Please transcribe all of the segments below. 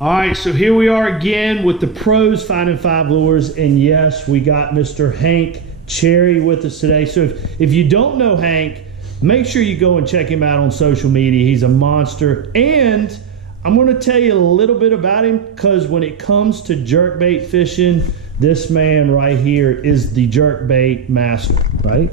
All right, so here we are again with the pros finding 5 lures, and yes, we got Mr. Hank Cherry with us today. So if you don't know Hank, make sure you go and check him out on social media. He's a monster, and I'm going to tell you a little bit about him, because when it comes to jerkbait fishing, this man right here is the jerkbait master, right?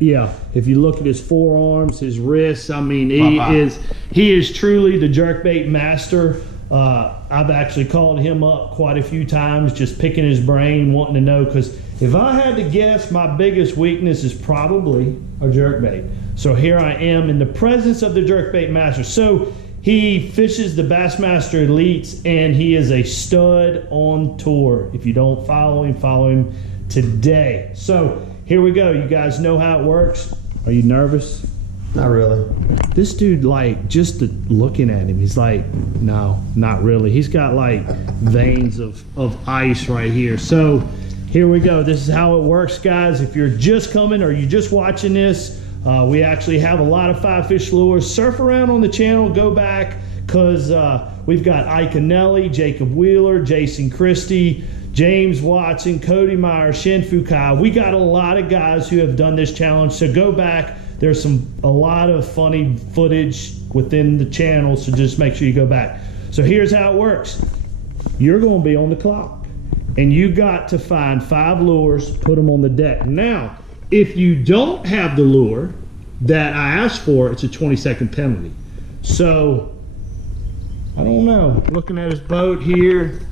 Yeah, if you look at his forearms, his wrists, I mean, he is truly the jerkbait master. I've actually called him up quite a few times, just picking his brain, wanting to know, because if I had to guess, my biggest weakness is probably a jerkbait. So here I am in the presence of the jerkbait master. So he fishes the Bassmaster Elites, and he is a stud on tour. If you don't follow him today. So here we go. You guys know how it works. Are you nervous? Not really. This dude, like, just looking at him, he's like, no, not really. He's got like veins of ice right here. So here we go. This is how it works, guys. If you're just coming or you're just watching this, we actually have a lot of 5 fish lures. Surf around on the channel, go back, because we've got Ike Anelli, Jacob Wheeler, Jason Christie, James Watson, Cody Meyer, Shin Fukai. We got a lot of guys who have done this challenge, so go back. There's a lot of funny footage within the channel, so just make sure you go back. So here's how it works. You're going to be on the clock, and you got to find 5 lures, put them on the deck. Now, if you don't have the lure that I asked for, it's a 20-second penalty. So, I don't know. Looking at his boat here,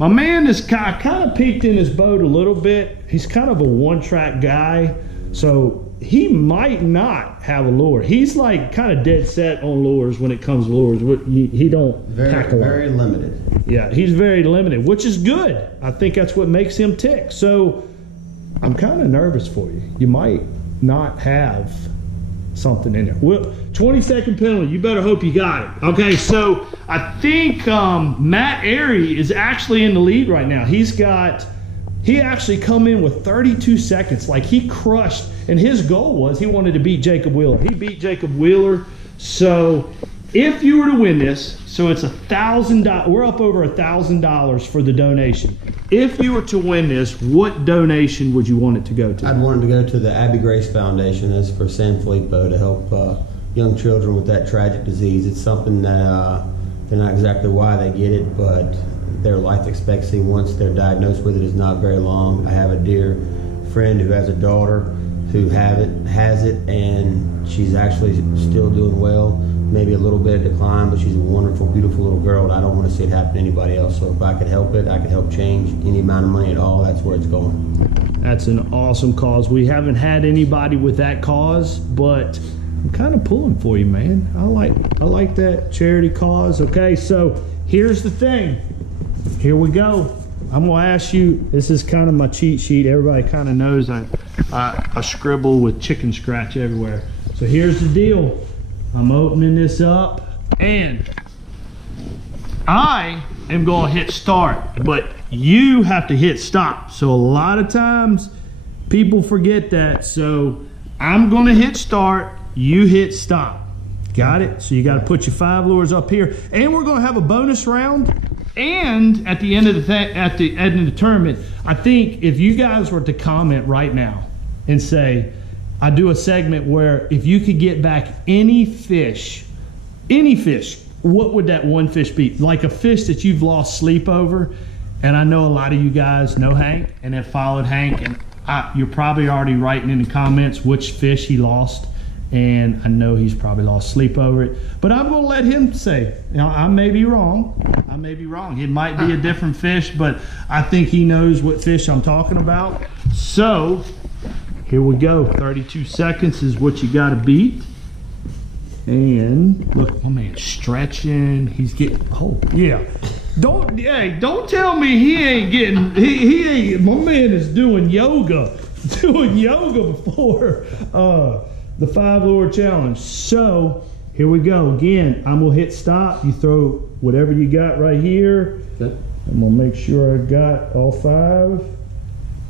my man is kind of peeked in his boat a little bit. He's kind of a one-track guy, so he might not have a lure. He's like kind of dead set on lures when it comes to lures. He don't pack a lot. Very limited. Yeah, he's very limited, which is good. I think that's what makes him tick. So I'm kind of nervous for you. You might not have something in there. Well, 20-second penalty. You better hope you got it. Okay, so I think Matt Airy is actually in the lead right now. He actually come in with 32 seconds. Like, he crushed, and his goal was he wanted to beat Jacob Wheeler. He beat Jacob Wheeler. So if you were to win this, so it's $1,000. We're up over $1,000 for the donation. If you were to win this, what donation would you want it to go to? I'd want it to go to the Abby Grace Foundation. That's for San Filippo, to help young children with that tragic disease. It's something that they're not exactly why they get it, but their life expectancy once they're diagnosed with it is not very long. I have a dear friend who has a daughter who has it, and she's actually still doing well. Maybe a little bit of decline, but she's a wonderful, beautiful little girl, and I don't want to see it happen to anybody else. So if I could help it, I could help change any amount of money at all. That's where it's going. That's an awesome cause. We haven't had anybody with that cause, but I'm kind of pulling for you, man. I like that charity cause. Okay, so here's the thing. Here we go. I'm gonna ask you, this is kind of my cheat sheet. Everybody kind of knows I scribble with chicken scratch everywhere. So here's the deal. I'm opening this up, and I am gonna hit start, but you have to hit stop. So a lot of times people forget that. So I'm gonna hit start, you hit stop. Got it? So you got to put your 5 lures up here, and we're going to have a bonus round. And at the end of the tournament, I think if you guys were to comment right now and say, I do a segment where if you could get back any fish, what would that one fish be? Like a fish that you've lost sleep over. And I know a lot of you guys know Hank and have followed Hank, and you're probably already writing in the comments which fish he lost. And I know he's probably lost sleep over it, but I'm gonna let him say. Now, I may be wrong. It might be a different fish, but I think he knows what fish I'm talking about. So here we go. 32 seconds is what you got to beat. And look, my man's stretching. He's getting, oh yeah. Don't tell me he ain't getting. He ain't. My man is doing yoga before the 5 lure challenge. So here we go. Again, I'm gonna hit stop. You throw whatever you got right here. Okay. I'm gonna make sure I got all 5.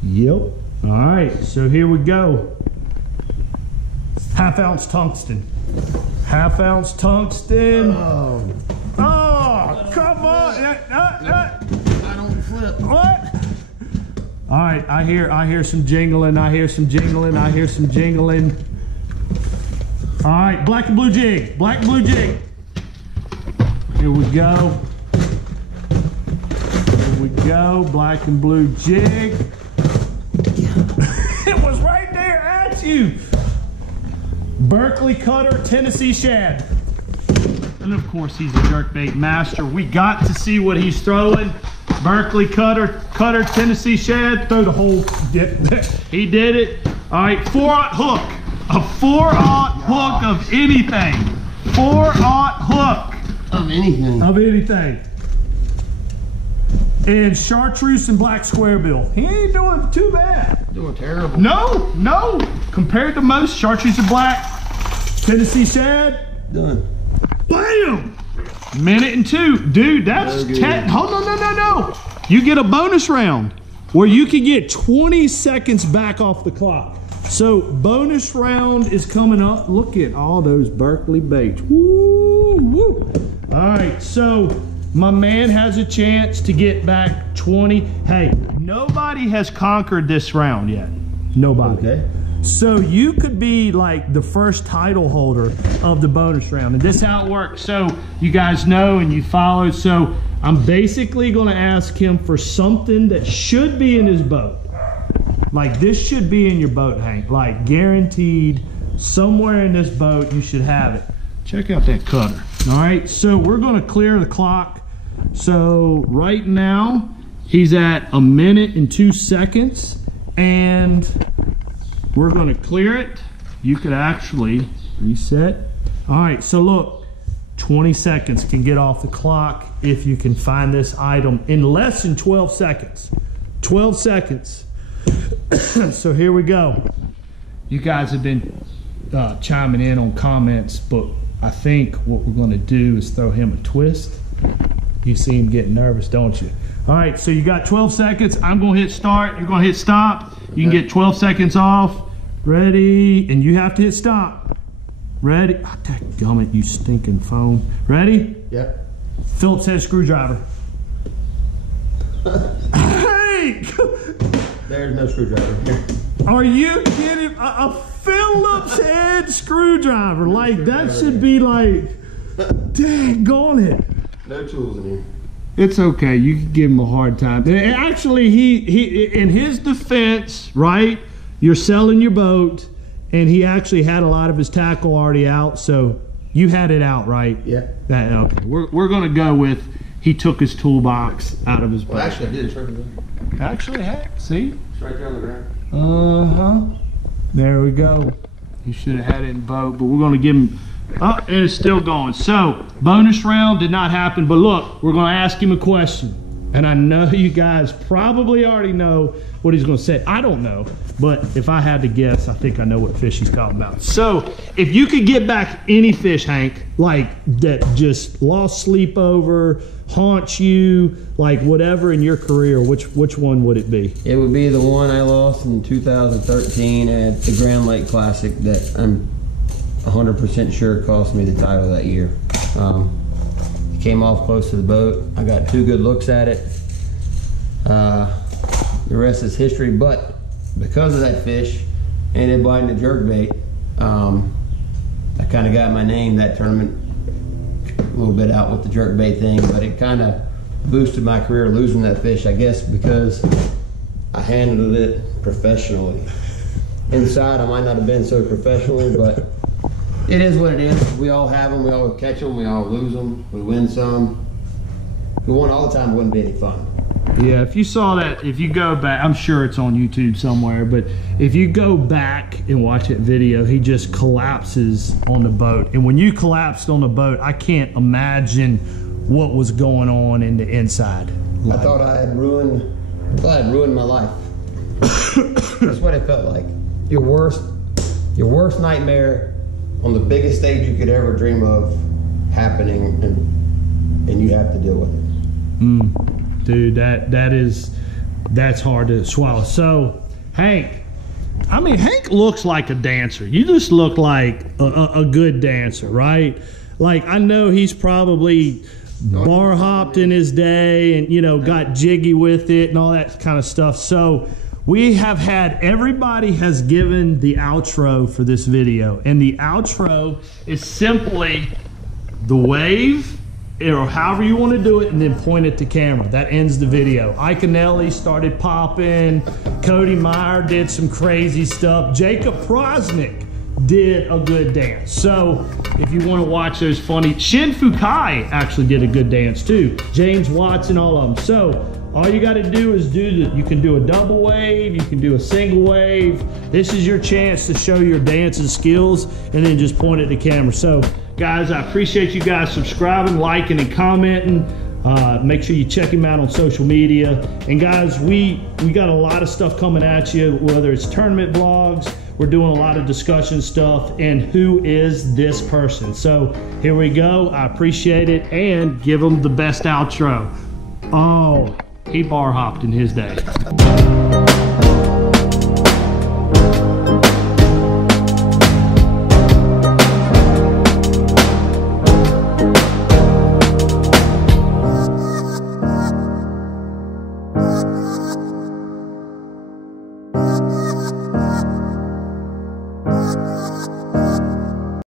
Yep. All right, so here we go. 1/2 ounce tungsten. 1/2 ounce tungsten. Oh, come on. All right, I hear some jingling. I hear some jingling. I hear some jingling. All right, black and blue jig. Black and blue jig. Here we go. Here we go. Black and blue jig. It was right there at you. Berkeley cutter, Tennessee shad. And of course, he's a jerkbait master. We got to see what he's throwing. Berkeley cutter, Tennessee shad. Throw the whole dip. He did it. All right, 4/0 hook. A 4/0 hook of anything. 4/0 hook. Of anything. Of anything. And chartreuse and black square bill. He ain't doing too bad. Doing terrible. No, no. Compared to most, chartreuse and black, Tennessee shad. Done. Bam! Minute and 2. Dude, that's 10. Hold on, no. You get a bonus round where you can get 20 seconds back off the clock. So bonus round is coming up. Look at all those Berkeley baits. Woo, woo. All right, so my man has a chance to get back 20. Hey, nobody has conquered this round yet. Nobody. Okay. So you could be like the first title holder of the bonus round. And this is how it works. So you guys know and you followed. So I'm basically going to ask him for something that should be in his boat. Like this should be in your boat, Hank. Like guaranteed somewhere in this boat you should have it. Check out that cutter. All right, so we're going to clear the clock. So right now he's at 1 minute and 2 seconds. And we're going to clear it. You could actually reset. All right, so look, 20 seconds can get off the clock if you can find this item in less than 12 seconds. 12 seconds. So here we go. You guys have been chiming in on comments, but I think what we're going to do is throw him a twist. You see him getting nervous, don't you? All right, so you got 12 seconds. I'm going to hit start. You're going to hit stop. You can get 12 seconds off. Ready, and you have to hit stop. Ready? Oh, dadgummit, you stinking phone. Ready? Yep. Phillips head screwdriver. Hey! There's no screwdriver here. Are you kidding? A Phillips head screwdriver. Like, that should be like, daggone it. No tools in here. It's okay. You can give him a hard time. Actually, he in his defense, right? You're selling your boat, and he actually had a lot of his tackle already out, so you had it out, right? Yeah. Okay. We're gonna go with he took his toolbox out of his boat. Well, actually, I did. It's right there. Actually, heck, see? It's right there on the ground. There we go. He should have had it in boat, but we're gonna give him. Oh, and it's still going. So, bonus round did not happen, but look, we're gonna ask him a question. And I know you guys probably already know what he's gonna say. I don't know, but if I had to guess, I think I know what fish he's talking about. So, if you could get back any fish, Hank, like that just lost sleep over, haunt you, like whatever in your career, which one would it be? It would be the one I lost in 2013 at the Grand Lake Classic that I'm 100% sure cost me the title that year. Came off close to the boat. I got 2 good looks at it. The rest is history, but because of that fish and it biting a jerkbait, I kind of got my name that tournament a little bit out with the jerkbait thing, but it kind of boosted my career losing that fish, I guess, because I handled it professionally. Inside, I might not have been so professionally, but it is what it is. We all have them. We all catch them. We all lose them. We win some. If we won all the time, it wouldn't be any fun. Yeah, if you saw that, if you go back, I'm sure it's on YouTube somewhere, but if you go back and watch that video, he just collapses on the boat. And when you collapsed on the boat, I can't imagine what was going on in the inside. I thought I had ruined my life. That's what it felt like. Your worst nightmare on the biggest stage you could ever dream of happening, and you have to deal with it. Dude, that's hard to swallow. So, Hank, I mean, Hank looks like a dancer. You just look like a good dancer, right? Like, I know he's probably bar hopped in his day and, you know, got jiggy with it and all that kind of stuff. So, we have had, everybody has given the outro for this video, and the outro is simply the wave, or however you want to do it, and then point at the camera. That ends the video. Iconelli started popping. Cody Meyer did some crazy stuff. Jacob Prosnick did a good dance. So if you want to watch those funny, Shin Fukai actually did a good dance too. James Watson, all of them. So all you got to do is you can do a double wave, you can do a single wave. This is your chance to show your dancing skills, and then just point at the camera. So guys, I appreciate you guys subscribing, liking, and commenting. Make sure you check him out on social media. And guys, we got a lot of stuff coming at you, whether it's tournament vlogs, we're doing a lot of discussion stuff, and who is this person? So here we go. I appreciate it, and give him the best outro. Oh, he bar hopped in his day.